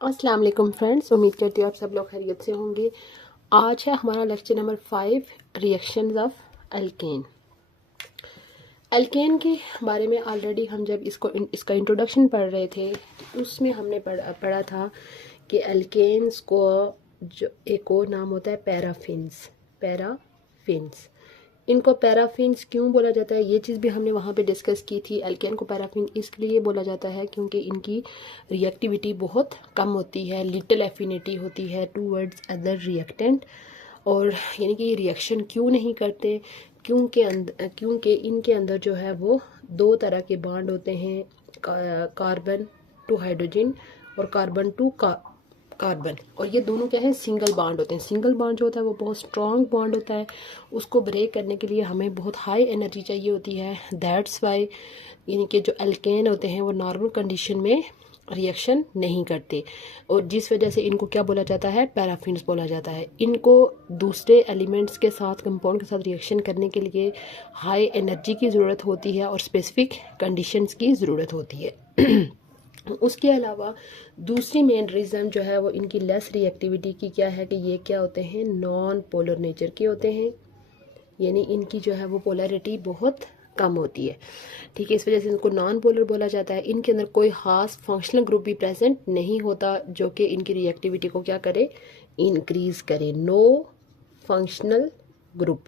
अस्सलाम वालेकुम फ्रेंड्स, उम्मीद करती हूँ आप सब लोग खैरियत से होंगे। आज है हमारा lecture number 5, reactions of alkane. Alkane के बारे में ऑलरेडी हम जब इसका इंट्रोडक्शन पढ़ रहे थे तो उसमें हमने पढ़ा था कि एल्केन्स को जो एक और नाम होता है पैराफिन्स। इनको पैराफिन्स क्यों बोला जाता है, ये चीज़ भी हमने वहाँ पे डिस्कस की थी। एल्केन को पैराफिन इसलिए बोला जाता है क्योंकि इनकी रिएक्टिविटी बहुत कम होती है, लिटिल एफिनिटी होती है टूवर्ड्स अदर रिएक्टेंट। और यानी कि ये रिएक्शन क्यों नहीं करते, क्योंकि इनके अंदर जो है वो दो तरह के बॉन्ड होते हैं, कार्बन टू हाइड्रोजन और कार्बन टू कार्बन। और ये दोनों क्या है, सिंगल बॉन्ड होते हैं। सिंगल बॉन्ड जो होता है वो बहुत स्ट्रॉन्ग बॉन्ड होता है, उसको ब्रेक करने के लिए हमें बहुत हाई एनर्जी चाहिए होती है। दैट्स वाई यानी कि जो एल्केन होते हैं वो नॉर्मल कंडीशन में रिएक्शन नहीं करते, और जिस वजह से इनको क्या बोला जाता है, पैराफिन्स बोला जाता है। इनको दूसरे एलिमेंट्स के साथ, कंपाउंड के साथ रिएक्शन करने के लिए हाई एनर्जी की ज़रूरत होती है और स्पेसिफिक कंडीशंस की ज़रूरत होती है। उसके अलावा दूसरी मेन रीज़न जो है वो इनकी लेस रिएक्टिविटी की क्या है कि ये क्या होते हैं, नॉन पोलर नेचर के होते हैं, यानी इनकी जो है वो पोलैरिटी बहुत कम होती है। ठीक है, इस वजह से इनको नॉन पोलर बोला जाता है। इनके अंदर कोई खास फंक्शनल ग्रुप भी प्रेजेंट नहीं होता जो कि इनकी रिएक्टिविटी को क्या करे, इंक्रीज करे। नो फंक्शनल ग्रुप,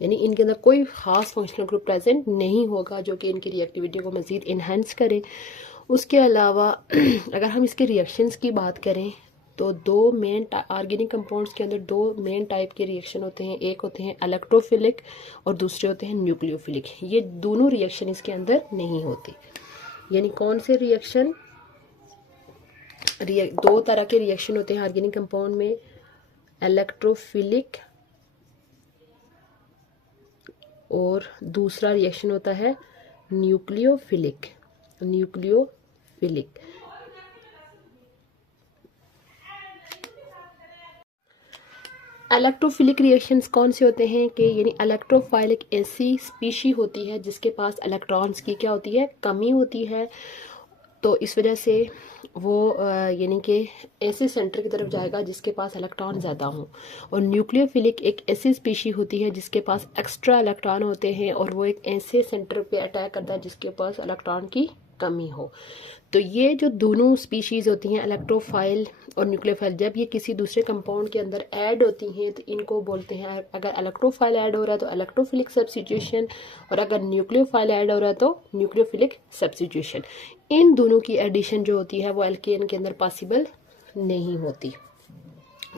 यानी इनके अंदर कोई खास फंक्शनल ग्रुप प्रेजेंट नहीं होगा जो कि इनकी रिएक्टिविटी को मज़ीद इन्हेंस करे। उसके अलावा अगर हम इसके रिएक्शंस की बात करें तो दो मेन ऑर्गेनिक कंपाउंड्स के अंदर दो मेन टाइप के रिएक्शन होते हैं। एक होते हैं इलेक्ट्रोफिलिक और दूसरे होते हैं न्यूक्लियोफिलिक। ये दोनों रिएक्शन इसके अंदर नहीं होते। यानी कौन से रिएक्शन, दो तरह के रिएक्शन होते हैं ऑर्गेनिक कंपाउंड में, इलेक्ट्रोफिलिक और दूसरा रिएक्शन होता है न्यूक्लियोफिलिक। इलेक्ट्रोफिलिक रिएक्शंस कौन से होते हैं कि यानी इलेक्ट्रोफाइल एक ऐसी स्पीशी होती है जिसके पास इलेक्ट्रॉन्स की क्या होती है, कमी होती है। तो इस वजह से वो यानी कि ऐसे सेंटर की तरफ जाएगा जिसके पास इलेक्ट्रॉन ज़्यादा हों। और न्यूक्लियोफिलिक एक ऐसी स्पीशी होती है जिसके पास एक्स्ट्रा इलेक्ट्रॉन होते हैं और वो एक ऐसे सेंटर पे अटैक करता है जिसके पास इलेक्ट्रॉन की कमी हो। तो ये जो दोनों स्पीशीज़ होती हैं, इलेक्ट्रोफाइल और न्यूक्लियोफाइल, जब ये किसी दूसरे कंपाउंड के अंदर ऐड होती हैं तो इनको बोलते हैं, अगर इलेक्ट्रोफाइल ऐड हो रहा है तो इलेक्ट्रोफिलिक सब्स्टिट्यूशन, और अगर न्यूक्लियोफाइल ऐड हो रहा है तो न्यूक्लियोफिलिक सब्स्टिट्यूशन। इन दोनों की एडिशन जो होती है वो एल्केन के अंदर पॉसिबल नहीं होती।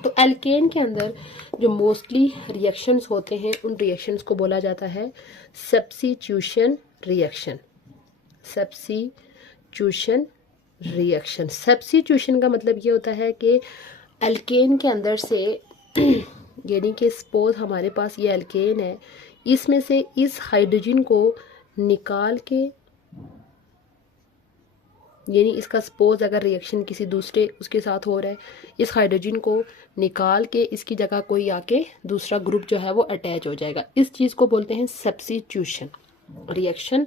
तो एल्केन के अंदर जो मोस्टली रिएक्शंस होते हैं उन रिएक्शंस को बोला जाता है सब्स्टिट्यूशन रिएक्शन। सब्स्टिट्यूशन का मतलब ये होता है कि एल्केन के अंदर से यानी कि सपोज हमारे पास ये एल्केन है, इसमें से इस हाइड्रोजन को निकाल के, यानी इसका सपोज अगर रिएक्शन किसी दूसरे उसके साथ हो रहा है, इस हाइड्रोजन को निकाल के इसकी जगह कोई आके दूसरा ग्रुप जो है वो अटैच हो जाएगा। इस चीज़ को बोलते हैं सब्स्टिट्यूशन रिएक्शन।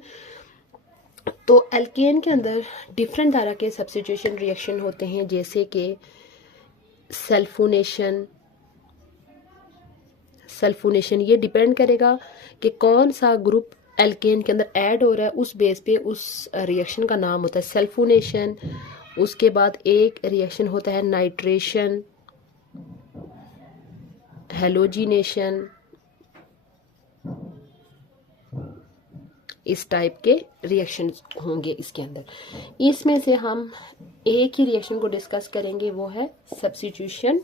तो एल्केन के अंदर डिफरेंट तरह के सब्स्टिट्यूशन रिएक्शन होते हैं, जैसे कि सल्फोनेशन। ये डिपेंड करेगा कि कौन सा ग्रुप एल्केन के अंदर ऐड हो रहा है, उस बेस पे उस रिएक्शन का नाम होता है सल्फोनेशन। उसके बाद एक रिएक्शन होता है नाइट्रेशन, हेलोजिनेशन। इस टाइप के रिएक्शन होंगे इसके अंदर। इसमें से हम एक ही रिएक्शन को डिस्कस करेंगे, वो है सब्स्टिट्यूशन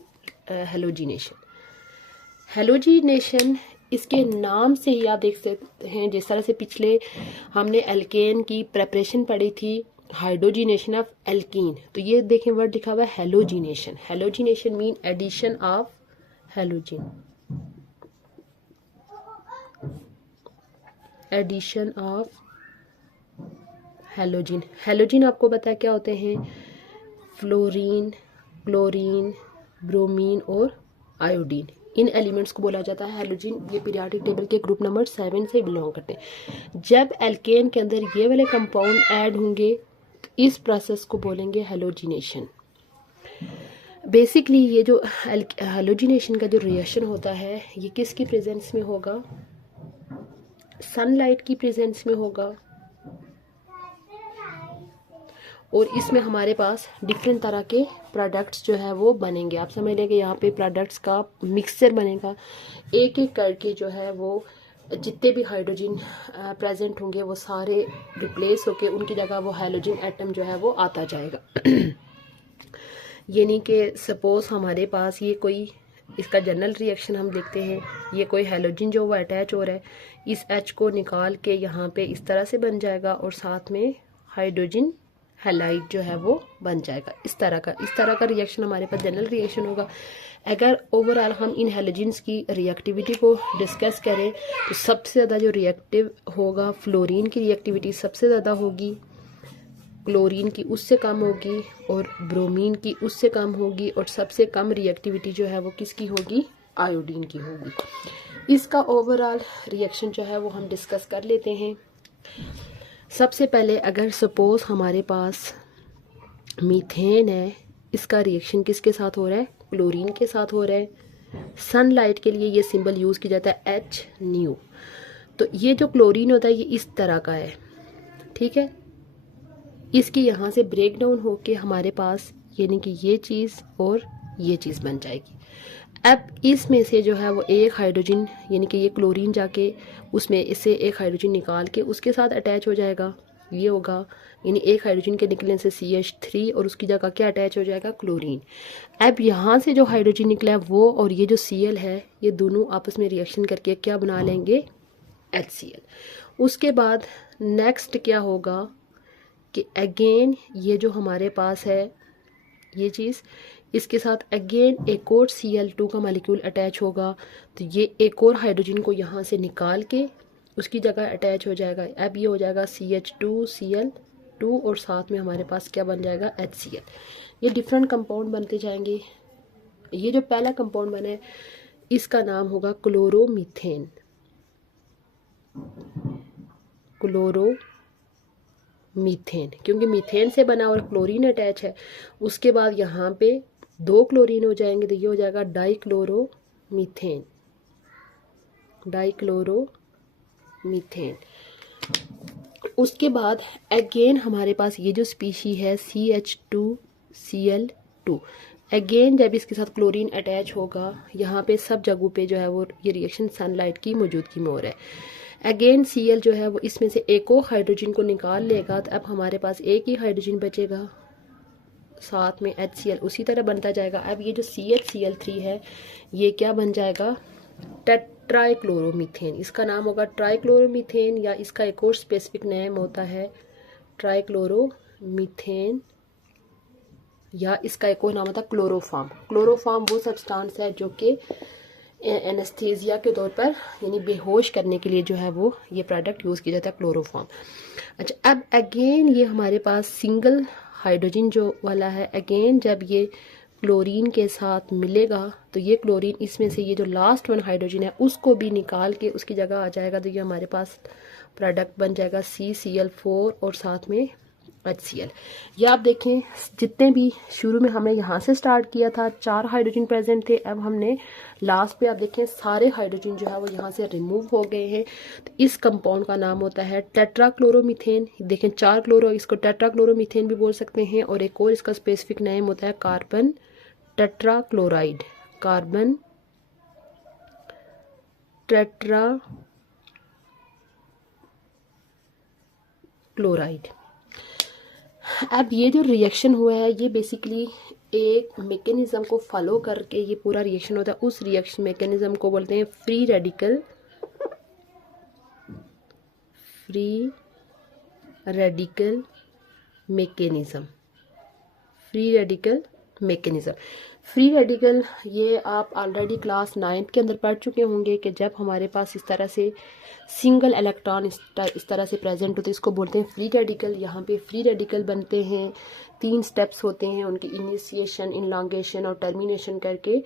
हेलोजिनेशन। इसके नाम से ही आप देख सकते हैं, जिस तरह से पिछले हमने एल्केन की प्रेपरेशन पढ़ी थी, हाइड्रोजिनेशन ऑफ एल्कीन, तो ये देखें वर्ड लिखा हुआ है halogenation. Halogenation mean addition of halogen, addition of halogen. Halogen आपको पता है क्या होते हैं, फ्लोरीन, क्लोरीन, ब्रोमीन और आयोडीन। इन एलिमेंट्स को बोला जाता है हेलोजन। ये पीरियोडिक टेबल के ग्रुप नंबर 7 से बिलोंग करते हैं। जब एल्केन के अंदर ये वाले कंपाउंड ऐड होंगे तो इस प्रोसेस को बोलेंगे हेलोजिनेशन। बेसिकली ये जो हैलोजिनेशन का जो रिएक्शन होता है ये किसकी प्रेजेंस में होगा, सनलाइट की प्रेजेंस में होगा, और इसमें हमारे पास डिफरेंट तरह के प्रोडक्ट्स जो है वो बनेंगे। आप समझ लेंगे यहाँ पे प्रोडक्ट्स का मिक्सचर बनेगा, एक एक करके जो है वो जितने भी हाइड्रोजन प्रेजेंट होंगे वो सारे रिप्लेस होके उनकी जगह वो हाइड्रोजन एटम जो है वो आता जाएगा। यानी कि सपोज हमारे पास ये कोई, इसका जनरल रिएक्शन हम देखते हैं, ये कोई हैलोजन जो वो अटैच हो रहा है, इस H को निकाल के यहाँ पे इस तरह से बन जाएगा और साथ में हाइड्रोजन हैलाइड जो है वो बन जाएगा। इस तरह का रिएक्शन हमारे पास जनरल रिएक्शन होगा। अगर ओवरऑल हम इन हैलोजन्स की रिएक्टिविटी को डिस्कस करें तो सबसे ज़्यादा जो रिएक्टिव होगा, फ्लोरीन की रिएक्टिविटी सबसे ज़्यादा होगी, क्लोरीन की उससे कम होगी और ब्रोमीन की उससे कम होगी, और सबसे कम रिएक्टिविटी जो है वो किसकी होगी, आयोडीन की होगी। इसका ओवरऑल रिएक्शन जो है वो हम डिस्कस कर लेते हैं। सबसे पहले अगर सपोज हमारे पास मीथेन है, इसका रिएक्शन किसके साथ हो रहा है, क्लोरीन के साथ हो रहा है। सनलाइट के लिए ये सिंबल यूज़ किया जाता है H न्यू। तो ये जो क्लोरीन होता है ये इस तरह का है, ठीक है। इसकी यहाँ से ब्रेक डाउन होके हमारे पास यानी कि ये चीज़ और ये चीज़ बन जाएगी। अब इसमें से जो है वो एक हाइड्रोजन यानी कि ये क्लोरीन जाके उसमें इससे एक हाइड्रोजन निकाल के उसके साथ अटैच हो जाएगा, ये होगा, यानी एक हाइड्रोजन के निकलने से CH3 और उसकी जगह क्या अटैच हो जाएगा, क्लोरीन। अब यहाँ से जो हाइड्रोजन निकला है वो और ये जो Cl है ये दोनों आपस में रिएक्शन करके क्या बना लेंगे, HCl। उसके बाद नेक्स्ट क्या होगा कि अगेन ये जो हमारे पास है ये चीज़, इसके साथ अगेन एक और Cl2 का मॉलिक्यूल अटैच होगा, तो ये एक और हाइड्रोजन को यहाँ से निकाल के उसकी जगह अटैच हो जाएगा। अब ये हो जाएगा CH2 Cl2 और साथ में हमारे पास क्या बन जाएगा, HCl। ये डिफरेंट कंपाउंड बनते जाएंगे। ये जो पहला कंपाउंड बना है इसका नाम होगा क्लोरोमीथेन, मीथेन, क्योंकि मीथेन से बना और क्लोरीन अटैच है। उसके बाद यहाँ पे 2 क्लोरीन हो जाएंगे, तो ये हो जाएगा डाइक्लोरोमीथेन। उसके बाद अगेन हमारे पास ये जो स्पीशी है CH2 Cl2, अगेन जब इसके साथ क्लोरीन अटैच होगा यहाँ पे सब जगहों पे जो है वो ये रिएक्शन सनलाइट की मौजूदगी में हो रहा है। अगेन Cl जो है वो इसमें से एक और हाइड्रोजन को निकाल लेगा, तो अब हमारे पास एक ही हाइड्रोजन बचेगा, साथ में HCl उसी तरह बनता जाएगा। अब ये जो CH3 है ये क्या बन जाएगा, ट्राइक्लोरोमीथेन। इसका नाम होगा ट्राइक्लोरोमीथेन, या इसका एक और स्पेसिफिक नेम होता है ट्राइक्लोरोमीथेन, या इसका एक और नाम होता है क्लोरोफॉर्म। क्लोरोफॉर्म वो सब्सटेंस है जो कि एनेस्थीसिया के तौर पर यानी बेहोश करने के लिए जो है वो ये प्रोडक्ट यूज़ किया जाता है, क्लोरोफॉर्म। अच्छा, अब अगेन ये हमारे पास सिंगल हाइड्रोजन जो वाला है, अगेन जब ये क्लोरीन के साथ मिलेगा तो ये क्लोरीन इसमें से ये जो लास्ट वन हाइड्रोजन है उसको भी निकाल के उसकी जगह आ जाएगा, तो ये हमारे पास प्रोडक्ट बन जाएगा CCl4 और साथ में HCl। ये आप देखें जितने भी शुरू में हमने यहाँ से स्टार्ट किया था 4 हाइड्रोजन प्रेजेंट थे, अब हमने लास्ट पे आप देखें सारे हाइड्रोजन जो है वो यहाँ से रिमूव हो गए हैं। तो इस कंपाउंड का नाम होता है टेट्राक्लोरोमीथेन। देखें 4 क्लोरो, इसको टेट्राक्लोरोमीथेन भी बोल सकते हैं, और एक और इसका स्पेसिफिक नेम होता है कार्बन टेट्राक्लोराइड, कार्बन टेट्राक्लोराइड। अब ये जो रिएक्शन हुआ है ये बेसिकली एक मैकेनिज्म को फॉलो करके ये पूरा रिएक्शन होता है। उस रिएक्शन मैकेनिज्म को बोलते हैं free radical mechanism. Free radical ये आप ऑलरेडी क्लास 9th के अंदर पढ़ चुके होंगे कि जब हमारे पास इस तरह से सिंगल इलेक्ट्रॉन इस तरह से प्रेजेंट होते हैं इसको बोलते हैं फ्री रेडिकल। यहाँ पे फ्री रेडिकल बनते हैं, 3 स्टेप्स होते हैं उनकी, इनिशिएशन, इनलॉन्गेशन और टर्मिनेशन करके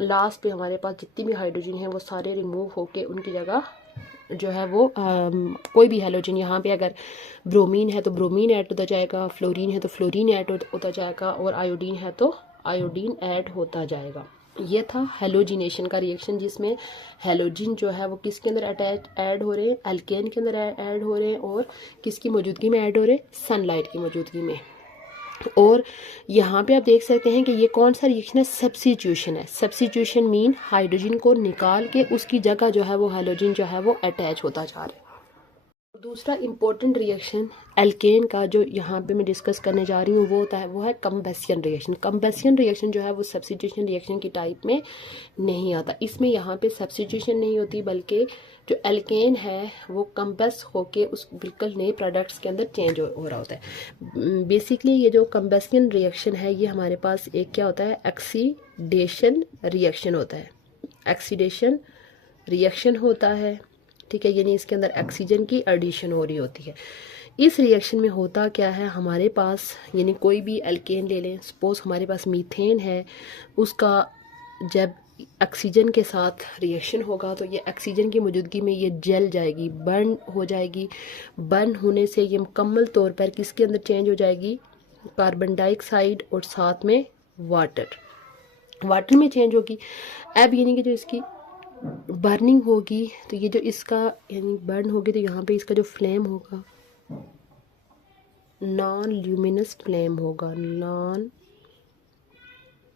लास्ट पे हमारे पास जितनी भी हाइड्रोजन है वो सारे रिमूव होके उनकी जगह जो है वो कोई भी हैलोजन, यहाँ पे अगर ब्रोमीन है तो ब्रोमीन ऐड होता जाएगा, फ्लोरीन है तो फ्लोरीन ऐड होता जाएगा, और आयोडीन है तो आयोडीन ऐड होता जाएगा। ये था हेलोजिनेशन का रिएक्शन, जिसमें हेलोजिन जो है वो किसके अंदर ऐड हो रहे हैं, एल्केन के अंदर ऐड हो रहे हैं, और किसकी मौजूदगी में ऐड हो रहे हैं, सनलाइट की मौजूदगी में। और यहाँ पे आप देख सकते हैं कि ये कौन सा रिएक्शन है, सब्स्टिट्यूशन है। सब्स्टिट्यूशन मीन हाइड्रोजन को निकाल के उसकी जगह जो है वो हेलोजन जो है वो अटैच होता जा रहा है। दूसरा इंपॉर्टेंट रिएक्शन एल्केन का जो यहाँ पे मैं डिस्कस करने जा रही हूँ वो है कंबेशन रिएक्शन। कंबेशन रिएक्शन जो है वो सब्स्टिट्यूशन रिएक्शन की टाइप में नहीं आता। इसमें यहाँ पे सब्स्टिट्यूशन नहीं होती, बल्कि जो एल्केन है वो कंबेस होके उस बिल्कुल नए प्रोडक्ट्स के अंदर चेंज हो रहा होता है। बेसिकली ये जो कंबेशन रिएक्शन है ये हमारे पास एक क्या होता है, ऑक्सीडेशन रिएक्शन होता है। ऑक्सीडेशन रिएक्शन होता है, ठीक है, यानी इसके अंदर ऑक्सीजन की एडिशन हो रही होती है। इस रिएक्शन में होता क्या है, हमारे पास यानी कोई भी एल्केन ले लें, सपोज हमारे पास मीथेन है, उसका जब ऑक्सीजन के साथ रिएक्शन होगा तो ये ऑक्सीजन की मौजूदगी में ये जल जाएगी, बर्न हो जाएगी। बर्न होने से ये मुकम्मल तौर पर किसके अंदर चेंज हो जाएगी, कार्बन डाइऑक्साइड और साथ में वाटर में चेंज होगी। अब यानी कि जो इसकी बर्निंग होगी तो ये जो इसका यानी बर्न होगी तो यहाँ पे इसका जो फ्लेम होगा नॉन ल्यूमिनस फ्लेम होगा, non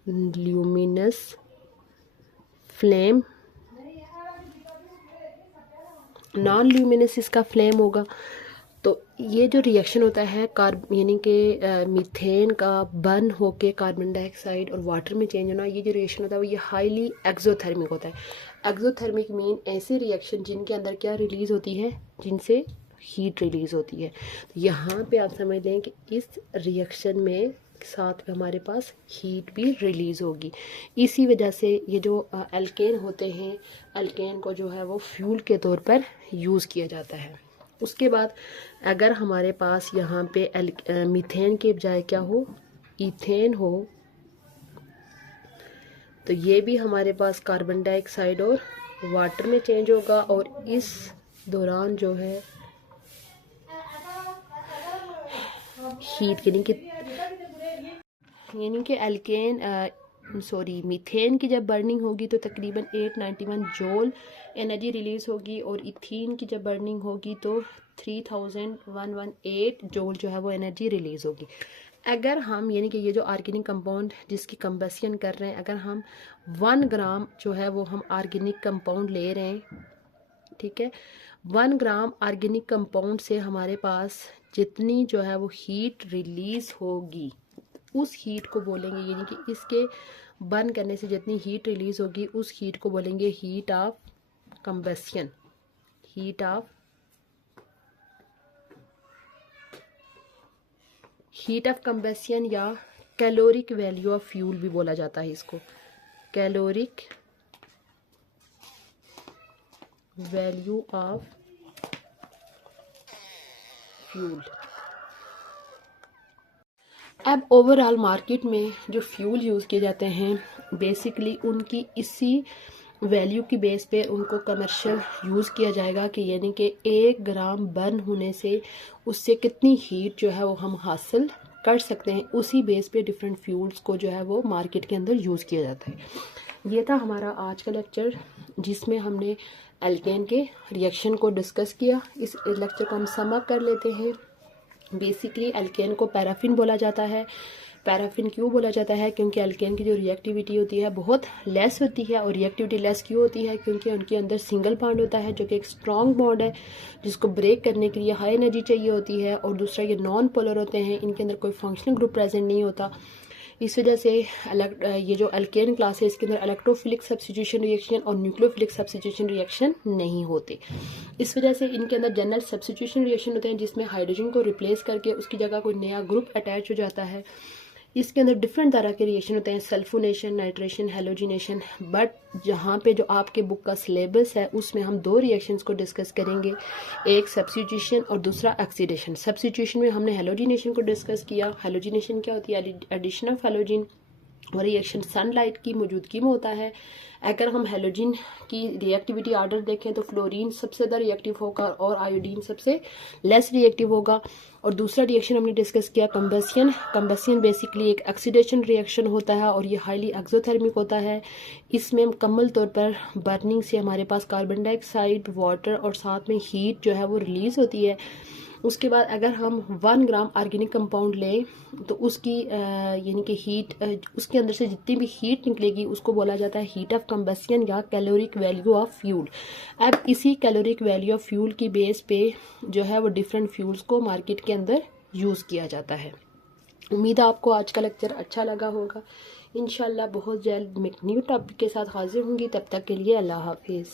luminous flame, non luminous इसका फ्लेम होगा। तो ये जो रिएक्शन होता है यानी कि मीथेन का बर्न होके कार्बन डाइऑक्साइड और वाटर में चेंज होना, ये जो रिएक्शन होता है वो ये हाईली एक्सोथर्मिक होता है। एक्सोथर्मिक मीन ऐसे रिएक्शन जिनके अंदर क्या रिलीज होती है, जिनसे हीट रिलीज होती है। तो यहाँ पे आप समझ लें कि इस रिएक्शन में साथ में हमारे पास हीट भी रिलीज होगी। इसी वजह से ये जो एल्केन होते हैं, एल्केन को जो है वो फ्यूल के तौर पर यूज़ किया जाता है। उसके बाद अगर हमारे पास यहाँ पे मीथेन के बजाय क्या हो, इथेन हो, तो ये भी हमारे पास कार्बन डाइऑक्साइड और वाटर में चेंज होगा। और इस दौरान जो है हीट यानी कि मीथेन की जब बर्निंग होगी तो तकरीबन 891 जूल एनर्जी रिलीज होगी, और इथीन की जब बर्निंग होगी तो 3118 जूल जो है वो एनर्जी रिलीज होगी। अगर हम यानी कि ये जो ऑर्गेनिक कंपाउंड जिसकी कंबशन कर रहे हैं, अगर हम 1 ग्राम जो है वो हम ऑर्गेनिक कंपाउंड ले रहे हैं, ठीक है, 1 ग्राम ऑर्गेनिक कंपाउंड से हमारे पास जितनी जो है वो हीट रिलीज होगी उस हीट को बोलेंगे, यानी कि इसके बर्न करने से जितनी हीट रिलीज होगी उस हीट को बोलेंगे heat of combustion, heat of combustion, या कैलोरिक वैल्यू ऑफ फ्यूल भी बोला जाता है इसको, कैलोरिक वैल्यू ऑफ फ्यूल। अब ओवरऑल मार्केट में जो फ्यूल यूज़ किए जाते हैं बेसिकली उनकी इसी वैल्यू की बेस पे उनको कमर्शियल यूज़ किया जाएगा कि यानी कि 1 ग्राम बर्न होने से उससे कितनी हीट जो है वो हम हासिल कर सकते हैं, उसी बेस पे डिफरेंट फ्यूल्स को जो है वो मार्केट के अंदर यूज़ किया जाता है। ये था हमारा आज का लेक्चर जिसमें हमने एल्केन के रिएक्शन को डिस्कस किया। इस लेक्चर को हम सम अप कर लेते हैं। बेसिकली एल्केन को पैराफिन बोला जाता है। पैराफिन क्यों बोला जाता है? क्योंकि एल्केन की जो रिएक्टिविटी होती है बहुत लेस होती है। और रिएक्टिविटी लेस क्यों होती है? क्योंकि उनके अंदर सिंगल बॉन्ड होता है जो कि एक स्ट्रॉन्ग बॉन्ड है जिसको ब्रेक करने के लिए हाई एनर्जी चाहिए होती है। और दूसरा ये नॉन पोलर होते हैं, इनके अंदर कोई फंक्शनल ग्रुप प्रेजेंट नहीं होता। इस वजह से ये जो एल्केन क्लास है इसके अंदर इलेक्ट्रोफिलिक सब्स्टिट्यूशन रिएक्शन और न्यूक्लियोफिलिक सब्स्टिट्यूशन रिएक्शन नहीं होते। इस वजह से इनके अंदर जनरल सब्स्टिट्यूशन रिएक्शन होते हैं जिसमें हाइड्रोजन को रिप्लेस करके उसकी जगह कोई नया ग्रुप अटैच हो जाता है। इसके अंदर डिफरेंट तरह के रिएक्शन होते हैं, सल्फोनेशन, नाइट्रेशन, हेलोजिनेशन। बट जहाँ पे जो आपके बुक का सिलेबस है उसमें हम 2 रिएक्शंस को डिस्कस करेंगे, एक सब्स्टिट्यूशन और दूसरा ऑक्सीडेशन। सब्स्टिट्यूशन में हमने हेलोजिनेशन को डिस्कस किया। हेलोजिनेशन क्या होती है? एडिशन ऑफ हेलोजिन और रिएक्शन सनलाइट की मौजूदगी में होता है। अगर हम हेलोजन की रिएक्टिविटी ऑर्डर देखें तो फ्लोरीन सबसे ज़्यादा रिएक्टिव होगा और आयोडीन सबसे लेस रिएक्टिव होगा। और दूसरा रिएक्शन हमने डिस्कस किया कंबस्शन। कंबस्शन बेसिकली एक ऑक्सीडेशन रिएक्शन होता है और ये हाईली एक्सोथर्मिक होता है। इसमें मुकम्मल तौर पर बर्निंग से हमारे पास कार्बन डाइऑक्साइड, वाटर और साथ में हीट जो है वो रिलीज़ होती है। उसके बाद अगर हम 1 ग्राम ऑर्गेनिक कंपाउंड लें तो उसकी यानी कि हीट, उसके अंदर से जितनी भी हीट निकलेगी उसको बोला जाता है हीट ऑफ कंबस्शन या कैलोरिक वैल्यू ऑफ फ्यूल। अब इसी कैलोरिक वैल्यू ऑफ फ्यूल की बेस पे जो है वो डिफरेंट फ्यूल्स को मार्केट के अंदर यूज़ किया जाता है। उम्मीद है आपको आज का लेक्चर अच्छा लगा होगा। इंशाल्लाह बहुत जल्द मैं न्यू टॉपिक के साथ हाजिर होंगी। तब तक के लिए अल्लाह हाफिज़।